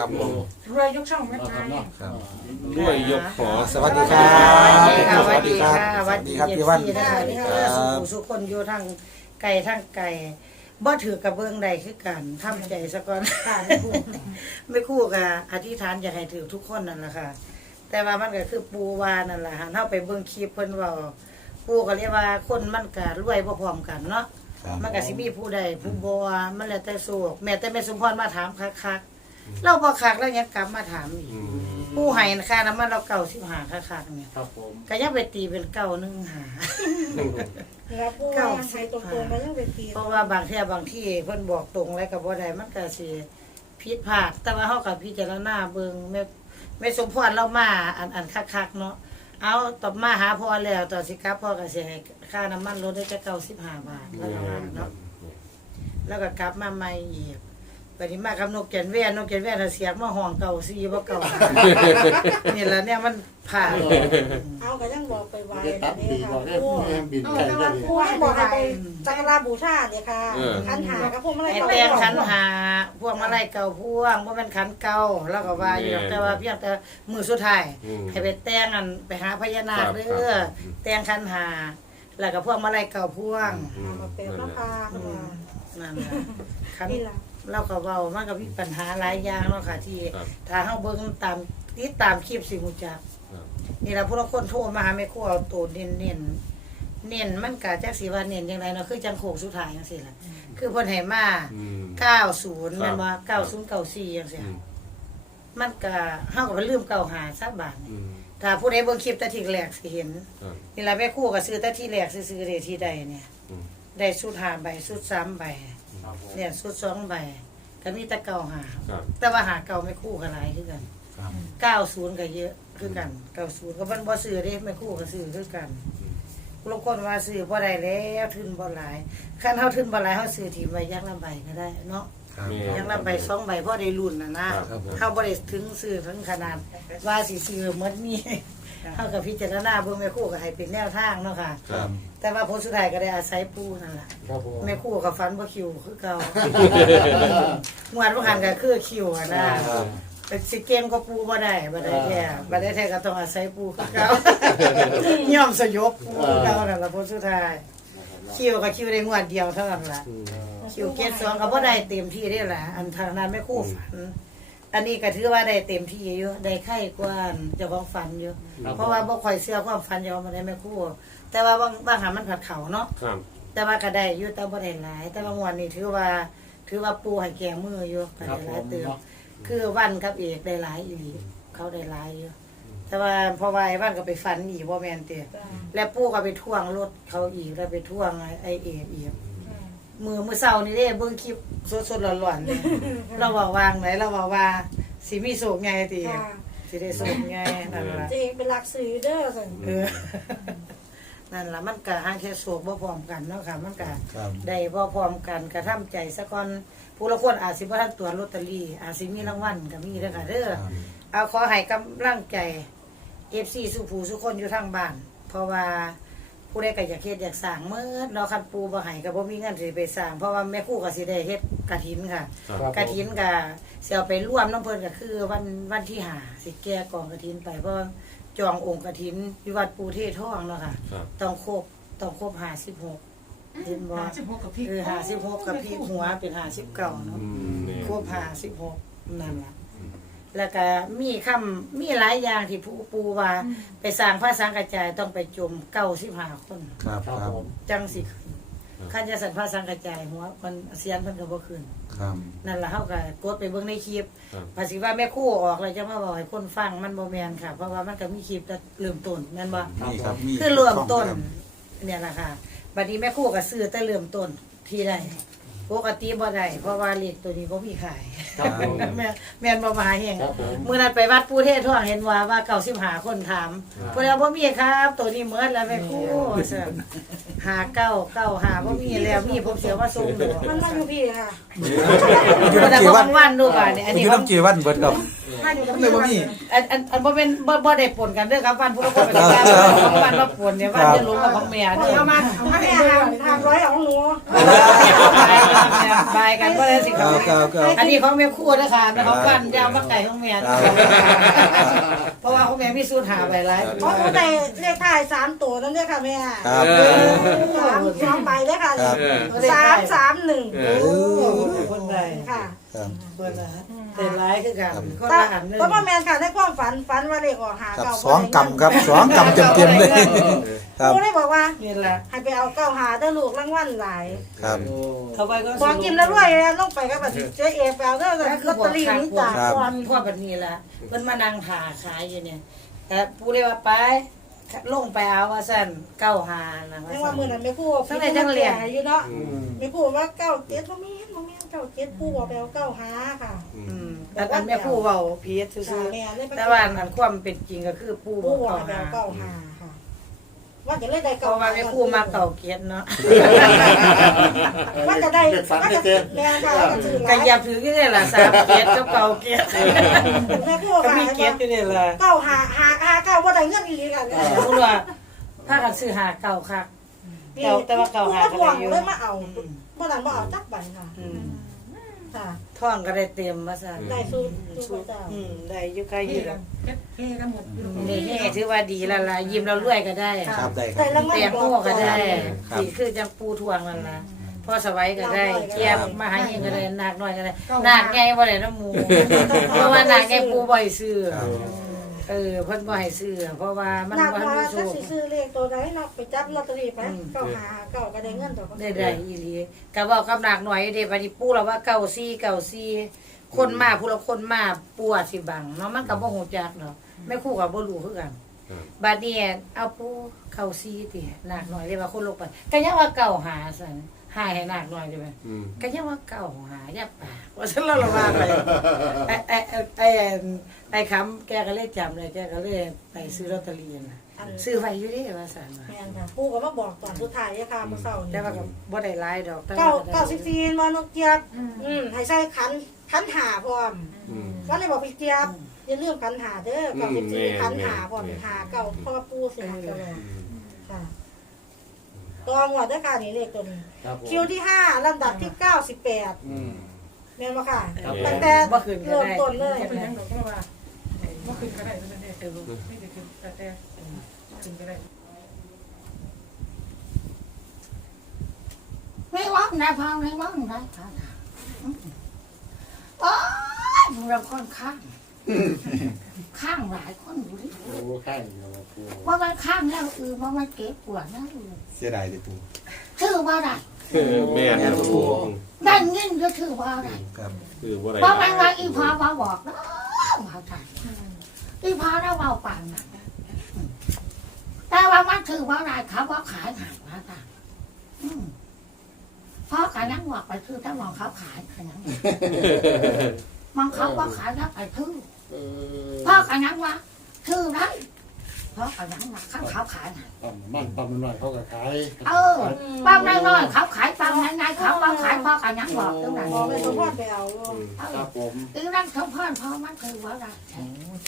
ครับผมรวยยกช่องแม่เราชายทำเนาะครับเออด้วยยกหอสวัสดีสครัวัสดีบค่ะสวัสดีค่ะสวัสดีครับเอฟพี่วันซีนะคะนี่คือสุขสุขคนอยู่ทางไก่ทางไก่บ่ถือกับเบื้องใดคือกันทำใจซะก่อนไม่คู่กับอธิษฐานอยากให้ถือทุกคนนั่นแหละค่ะ แต่ว่ามันก็คือปูวานั่นแหละฮะเฮาไปเบิ่งคลิปเพิ่นเว้าปูก็เรียกว่าคนมันก็รวยบ่พร้อมกันเนาะครับมันก็สิมีผู้ใดผู้บ่มันแล้วแต่โศกแม่แต่แม่สมพรมาถามคักๆ เราบ่คักแล้วยังกลับมาถามอีกอืมผู้ให้ค่าน้ำมันเราเก่าสิบหาคักๆเนี่ยครับผมก็ยังไปตีเป็นเก่าหนึ่งหาแล้วผู้ว่าใครตรงๆก็ยังเป็นปีเพราะว่าบางเที่ยบางที่เพิ่นบอกตรงอะไรกับบ่ได้มันก็สิผิดพลาดแต่ว่าเฮากับพิจารณาเบิ่งแม่แม่สมพรเรามาอันอันคักๆเนาะเอาตบมาหาพ่อแล้วต่อสิกลับพ่อก็สิให้ค่าน้ำมันลดได้แค่95บาทแล้วก็ว่าเนาะแล้วก็กลับมาใหม่อีก บัดนี้มากับนกแก่นแว่นนกแก่นแว่นน่ะเสียงมาห้องเก่าซีบ่เก่า นี่ล่ะเนี่ยมันผ่านเอาก็ยังบอกไปไว้เดี๋ยวตันะดนี่ปีกค่ะบอกเรื่องผู้แม่บินเอไก่อแต่ได้ว่าดิผู้ให้บอกให้ไปจักราบูชาเนี่ยค่ะเออ ขันหากับพวกมาไล่ไอ้เก่าแตงขันหาพวงมาลัยเก่าพวงบ่แม่นขันเก่าแล้วก็ว่าอยู่แต่ว่าเพียงแต่มือสุดท้าย อืม ให้ไปแต่งอันไปหาพญานาคครับเด้ครัอบ แต่งขันหา แล้วก็พวงมาลัยเก่าพวงอืมมาเป็นมะพร้าวอืมนั่นล่ะขันนี่ล่ะ เราก็เว้ามันก็มีปัญหาหลายอย่างเนาะค่ะ ที่ครับ ถ้าเฮาเบิ่งตามติดตามคลิปสิฮู้จัก ครับ นี่ล่ะผู้ลางคนโทรมาหาแม่ครัวเอาตัวเน้นๆเน้นมันก็จักสิว่าเน้นจังไดเนาะคือจังโคกสุดท้ายจังซี่ล่ะคือเพิ่นให้มาอืมเก้าศูนย์ครัแม่บนว่าเก้าศูนย์เก้าสี่อย่างเสียอืมมันก็เฮาก็ไปลืมเก้าหาซะบาทอืมถ้าผู้ใดเบิ่งคลิปแต่ทีแรกสิเห็น ครับ นี่ล่ะแม่ครู่ก็ซื้อแต่ที่แรกซื้อๆได้ที่ใดเนี่ย อืม ได้สุดห้าใบสุดสามใบครับผมเนี่ยสุดสองใบ ก็มีแต่เก้าหา ครับแต่ว่าหาเก้าไม่คู่กันหลายคือกันครับเก้าศูนย์ก็เยอะคือกันเก้าศูนย์ก็มันบ่ซื้อเด้ไม่คู่ก็ซื้อคือกันบางคนว่าซื้อบ่ได้แล้วทุนบ่หลายคันเฮาทุนบ่หลายเฮาซื้อทีมไว้อยังละใบก็ได้เนาะ ครับยังรับใบสองใบพอได้รุ่นนะนะครับผม เขาบริถึงซื้อถึงขนาด ว่าสิซื้อหมดมีเขากับพิจารณาเบิ่งแม่ครู่ก็ให้เป็นแนวทางเนาะค่ะ ครับ แต่ว่าผลสุดท้ายก็ได้อาศัยปูนั่นแหละครับผมแม่ครู่กับฟันบ่คิวคือเก่าหวดบ่หันก็คือคิวอะนะเป็นสิเกมก็ปูบ่ได้บ่ได้แท้บ่ได้แท้ก็ต้องอาศัยปูคือเก่า ย่อมสยบปูคือเก่านั่นล่ะผลสุดท้ายคิวก็คิวได้งวดเดียวเท่านั้นล่ะอืม คิวเกตสองก็บ่ได้เต็มที่ได้แหละอันทางนั้นไม่คู่ฝัน อันนี้ก็ถือว่าได้เต็มที่อยู่ได้ไข่กว่าอันเจ้าของฝันอยู่ครับเพราะว่าบ่ค่อยเชื่อความฝันเจ้ามันได้ไม่คู่ แต่ว่าบางบางหามันผัดเขาเนาะครับ แต่ว่าก็ได้อยู่แต่บ่ได้หลาย แต่บางวันนี้ถือว่า ถือว่าปูให้แก่มืออยู่ก็ครับได้หผลายมเติมเนาะคือวันกับเอกได้หลายอีหลีเขาได้หลายอยู่แต่ว่าพอว่าไอ้วันก็ไปฝันอีกบ่แม่นเตะแล้วปู่ก็ไปท่วงรถเขาอีกแล้วไปท่วงไอ้เอกอีก มือมือเศร้านี่เด้เบิ่งคลิปสดๆร้อนๆเนี่ยเราบอกวางไหนเราบอกว่าสิมีโศกไงติค่ะสิได้โศกไงนั่นล่ะจริงเป็นหลักสื่อเด้อสิเออนั่นล่ะมันก็หาแค่โศกบ่พร้อมกันเนาะค่ะ มันก็ครับ ได้บ่พร้อมกันกระทำใจซะก่อนผู้ละคนอาจสิบ่ทันตรวจลอตเตอรี่อาจสิมีรางวัลก็มีเด้อค่ะเด้อ เอาขอให้กำลังใจ FC สุผู้สุคนอยู่ทางบ้าน เพราะว่า ผู้ใดก็อยากเฮ็ดอยากสร้างเมื่อเราคันปูบ่ให้ก็บ่มีเงินสิไปสร้างเพราะว่าแม่ครูก็สิได้เฮ็ดกฐินค่ะครับครับกฐินก็สิเอาไปร่วมน้ำเพิ่นก็คือวันวันที่ห้าสิแก้กองกฐินไปเพราะจององค์กฐินอยู่วัดปูเทศทองเนาะค่ะครับต้องครบต้องครบ56เห็นบ่ห้าสิบหกกับพี่คือ56กับพี่หัวเป็น59เนาะอืมเนี่ยครบ56นั่นล่ะ แล้วก็มีคำมีหลายอย่างที่ผู้ปูว่าไปสร้างพระสังกระจายต้องไปจม95คน ครับครับครับผมจังสิขึ้นข้าจะสันพาสังกระจายหัวมันเสียนเพิ่นก็บ่ขึ้นครับนั่นล่ะเฮาก็กดไปเบิ่งในคลิปครับภาษีว่าแม่ครู่ออกแล้วจะมาบอกให้คนฟังมันบ่แม่นค่ะ เพราะว่ามันก็มีคลิปแต่เริ่มต้นแม่นบ่นี่ครับมีคือเริ่มต้น เนี่ยล่ะค่ะบัดนี้แม่ครู่ก็ซื้อแต่เริ่มต้นที่ได้ ปกติบ่ได้เพราะว่าเลขตัวนี้บ่มีขาย ครับผม แม่นแม่นบ่มาหาแฮงครับผมมื่อนั้นไปวัดปูเทศท่วงเห็นว่าว่าเก่าสิบหาคนถามพวกเราพ่มีครับ ตัวนี้เหมือนแล้วแม่ครู่เสิหาเก้าเก้าหาพ่มีแล้วมีผมเสียว่าสูงอยู่มันมาอยู่พี่ค่ะแต่พวกวันดูป่ะเนี่ยอันอนี้ยู่ของน้ำกี่วันเบิดครับอให้อยู่กับเลยว่ามี อันอันอันบ่เป็นบ่บ่ได้ปนกันเด้อครับบ้านผู้ละคนเป็นการของบ้านมาปนเนี่ยบ้านจะลงกับของแม่เอาเด้อมาเอามาให้ทางทางร้อยของหนู บายกันบ่ได้สิคครัรับบครับครับอันนี้ของแม่ครัวนะคะแต่ของบ้านยาวมาไก่ของแม่เพราะว่าของแม่มีสูตรหาไว้หลายเพราะผู้ใดเลขท้ายสามตัวนั่นเนี่ยค่ะแม่ครับสามสองใบเลยค่ะครับสามสามหนึ่งเอโอ้อคนใดค่ะครับ คนละแต่หลายคือกันคนแต่ละอันนึงแต่ว่าแมนค่ะในความฝันฝันว่าเลขออกหาครับเก้าสองกำครับสองกำเต็มๆเลยครับครูได้บอกว่านี่แหละให้ไปเอาเก้าหาเด้อลูกรางวัลหลายครับ เขาไปก็บอกกินแล้วรวยเลยลงไปก็แบบเจ๊เอไปเอาเด้อลก็อคือตเตอรี่นี้พวจ้ากความพวกแบบนี้ละเพิ่นมานั่งผ่าขายอยู่เนี่ยแต่ปูได้ว่าไปลงไปเอาว่าซั่นเก้าหานะว่ายังว่ามือนั้นไม่พูดทั้งในทั้งเหรียอยู่เนาะไม่พูดว่าเก้าเจ็ดบ่มีบ่มีเก้าเจ็ดผู้บอกไปเอาเก้าหาค่ะอืมแต่อันแม่ผู้เว้าเพียซื่อแม่เลยๆแต่ว่าอันความเป็นจริงก็คือผู้บผู้อกเก้าหา เอาเก้าหาค่ะว่าจะเลยได้เพเก้าราะว่าแม่ผู้มาเก่าเกียรติเนาะว่าจะได้เด็กฝันว่าเด็จะกเจ๊แม่ค่ะก็ถือหก็ลายอย่าถือที่นี่ล่ะสามเกียรติกับเก่าเกียรติแม่พูดก็ว่ามีเกียรติอยู่นี่ล่ะเก้าหาหาหาเก้าว่าได้เงินอีหลีกันแต่รู้ว่าถ้ากันซื้อหาเก่าคักเก้าแต่ว่าเก้าหาก็ก็ได้ได้อยู่ เลยมาเอาบ่นั้นบ่เอาจักใบค่ะอืม ค่ะ ท่องก็ได้เต็มมาซั่นได้สู้สู้พระเจ้าอืมได้อยู่ใกล้อยู่แล้วเท่กันหมดอยู่นี่นี่ถือว่าดีและละยิ้มเรารวยก็ได้ครับได้คได้รับรางวัลเตรียมโม่ก็ได้ครับ สีคือจังปูทวงนั่นละพ่อสวัยก็ได้เจียมมาหาเฮงก็ได้นาคน้อยก็ได้นาคใหญ่บ่ได้น้ำหมูเพราะว่านาคใหญ่ปูบ่ให้ซื้อ ครับ เออเพิ่นบ่ให้ซื้อเพราะว่ามันหนักบ่ว่ามีจะสูสิซื้อเลขตัวไหนเนาะไปจับลอตเตอรี่ไปเก้าหาเก้าก็ได้เงินตัวได้ได้อีหลีก็บอกกับนาคน้อยเด้บัดนี้ปูเราว่าเก้าซี่เก้าซี่คนมาผู้ละคนมาปูอาจสิบังเนาะมันก็บ่ฮู้จักเนาะแม่ครูก็บ่รู้คือกันบัดนี้เอาปูเข้าซีติหนักหน่อยเรียกว่าคนลงไปก็ยังว่าเก่าหาสัน หายให้หนักหน่อยใช่ไหมก็ยังว่าเก่าหาอย่าปากว่าฉันเราละว่าไปไอ้ไอ้ไอ้ไอ้ไอ้คำแกก็เลยจำเลยแกก็เลยไปซื้อลอตเตอรี่น่ะซื้อไว้อยู่เดิว่าสันว่าแม่นค่ะปู่ก็มาบอกตอนสุดท้ายเลยค่ะเมื่อเช้าแต่นี้ว่าก็บ่ได้หลายดอกแต่เก้าว่าเก้าสิบสี่มอนกเจี๊ยบอืมให้ใส่ขันขันหาพร้อมว่าเลยบอกพี่เจี๊ยบอย่าลืมขันหาเด้อเก้าสิบสี่ขันหาพร้อมหาเก่าพ่อปู่เสียหาเก่าค่ะ ตัวงวดด้วยค่ะนี่เลขตัวนี้ ครับผมคิวที่ห้าลำดับที่เก้าสิบแปดอืม แม่นบ่ค่ะครับตั้งแต่บ่ขึ้นก็เริ่มได้ ต้นเลยเป็นยังดอกก็ว่าว่าขึ้นก็ได้เป็นเด็กเออไม่ได้ขึ้นแต่แต่ขึ้นก็ได้ไม่ว่างนะพังไม่ว่างนะพังโอ้ยเราค่อนข้าง ข้างหลายคนอยู่ดิโอ้ข้างเดียวครับปูว่ามันข้างแล้วอือว่ามันเก็บปวดนะอือเสียดายเลยปูชื่อว่าอะไรแม่นครับปูได้ยินก็ชื่อว่าอะไรครับคือบ่ได้ว่ามันว่าอีพามาบอกนะมาใช่อีพาเราเบาปานนะแต่ว่ามันถือว่าอะไรเขาว่าขายหายมาต่างพ่อกันนั่งบอกไปคือถ้ามองเขาขายขนาดนั้นมองเขาว่าขายแล้วไปคือเออ พ่อกันยังวะชื่อไรพ่อกันยังวะข้างเขาขายน่ะปั๊มมันปั๊มหน่อยเขาก็ขายเออปั๊มน้อยๆเขาขายปั๊มไหนๆเขาว่าขายพ่อกันยังบอกตรงไหนพอแม่สมพรไปเอาเอคอรับผมอีนั่งสมพรพ่อมันคือว่าอะไร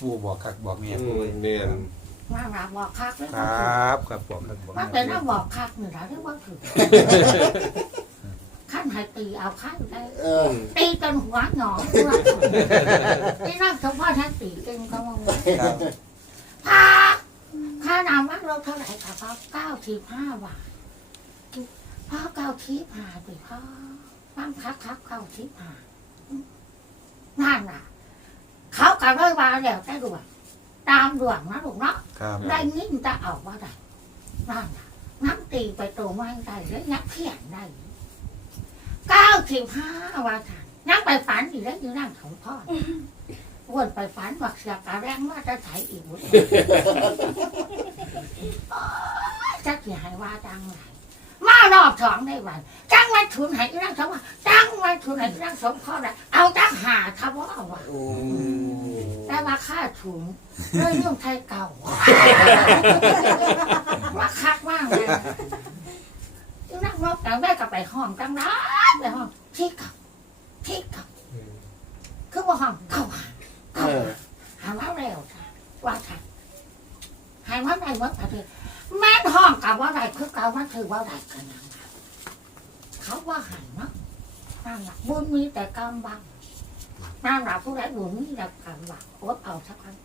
ปูบอกคักบอกเมียอืปูมแม่นมาหนาบอกคักเลยครับครับบอกคักบอกมันเป็นน้าบอกคักหนึ่งแล้วเรียกว่าคือ ขั้นให้ตีเอาขั้นได้เออตีจนหัวหนองด้วยอีนั่งสมพรท่านตีเก่งก็มองครับพาค่าน้ำมันลดเท่าไหร่คะพ่อเก้าสิบห้าบาทพ่อเก้าสิบห้าไปพ่อบ้างคักคักเก้าสิบห้านั่นน่ะ เขากันเลยว่าแล้วได้ด่วนตามด่วนนะลูกเนาะครับได้ยินจะเอาว่าได้นั่นน่ะน้ำตีไปตัวไม่ได้แล้วยักเขียนได้ เก้าสิบห้าว่าทันนั่งไปฝันอีกแล้วอยู่นั่งของพ่อวนไปฝันว่าเสียกระแรงว่าจะใส่อีกหมดจะเกี่ยให้ว่าจังไรมารอบสองได้วันจังไว้ทุนให้อีนั่งสมว่าจังไว้ทุนให้อีนั่งสมพ่อได้เอาจังหาทว่าว่าโอ้แต่ว่าค่าถุงเรื่องเรื่องไทยเก่าว่าคักมากเลยอี นั่งรอบแต่แม่ก็ไปห้องจังไรไปห้องที่เก่าที่เก่าคือว่าห้องเก่าหาเอเก่าอหาว่าค่ะให้ว่าได้ว่าประเทศแม่นห้องกับว่าได้คือเก่ามันถือว่าได้กันนะเขาว่าหันเนาะนั่นแหละบุญมีแต่กำบังนั่นแหละผู้ใดบุญมีแต่กำบังอดเอาสักครั้ง